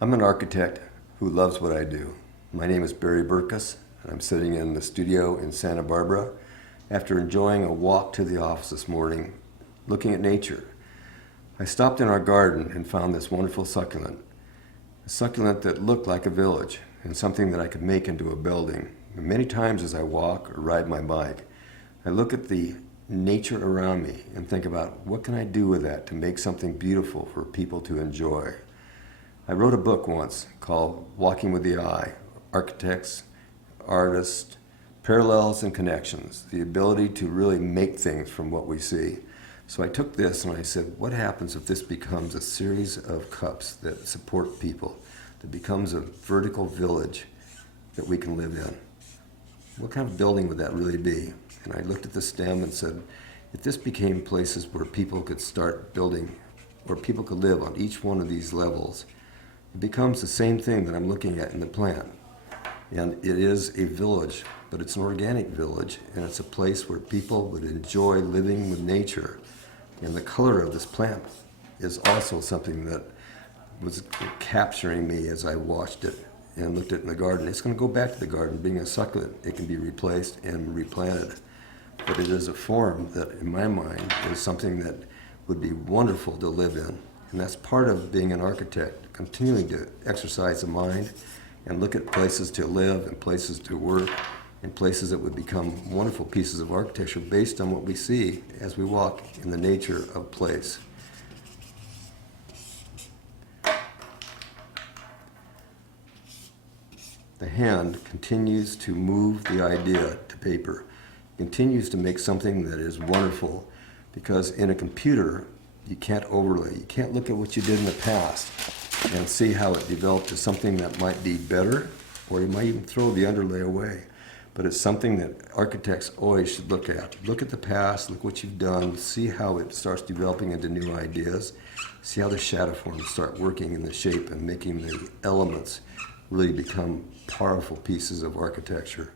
I'm an architect who loves what I do. My name is Barry Burkus, and I'm sitting in the studio in Santa Barbara after enjoying a walk to the office this morning, looking at nature. I stopped in our garden and found this wonderful succulent, a succulent that looked like a village and something that I could make into a building. And many times as I walk or ride my bike, I look at the nature around me and think about what can I do with that to make something beautiful for people to enjoy. I wrote a book once called Walking with the Eye, Architects, Artists, Parallels and Connections, the ability to really make things from what we see. So I took this and I said, what happens if this becomes a series of cups that support people, that becomes a vertical village that we can live in? What kind of building would that really be? And I looked at the stem and said, if this became places where people could start building, where people could live on each one of these levels, it becomes the same thing that I'm looking at in the plant. And it is a village, but it's an organic village, and it's a place where people would enjoy living with nature. And the color of this plant is also something that was capturing me as I watched it and looked at it in the garden. It's going to go back to the garden. Being a succulent, it can be replaced and replanted. But it is a form that, in my mind, is something that would be wonderful to live in. And that's part of being an architect, continuing to exercise the mind and look at places to live and places to work and places that would become wonderful pieces of architecture based on what we see as we walk in the nature of place. The hand continues to move the idea to paper, continues to make something that is wonderful, because in a computer, you can't overlay. You can't look at what you did in the past and see how it developed to something that might be better, or you might even throw the underlay away. But it's something that architects always should look at. Look at the past, look what you've done, see how it starts developing into new ideas, see how the shadow forms start working in the shape and making the elements really become powerful pieces of architecture.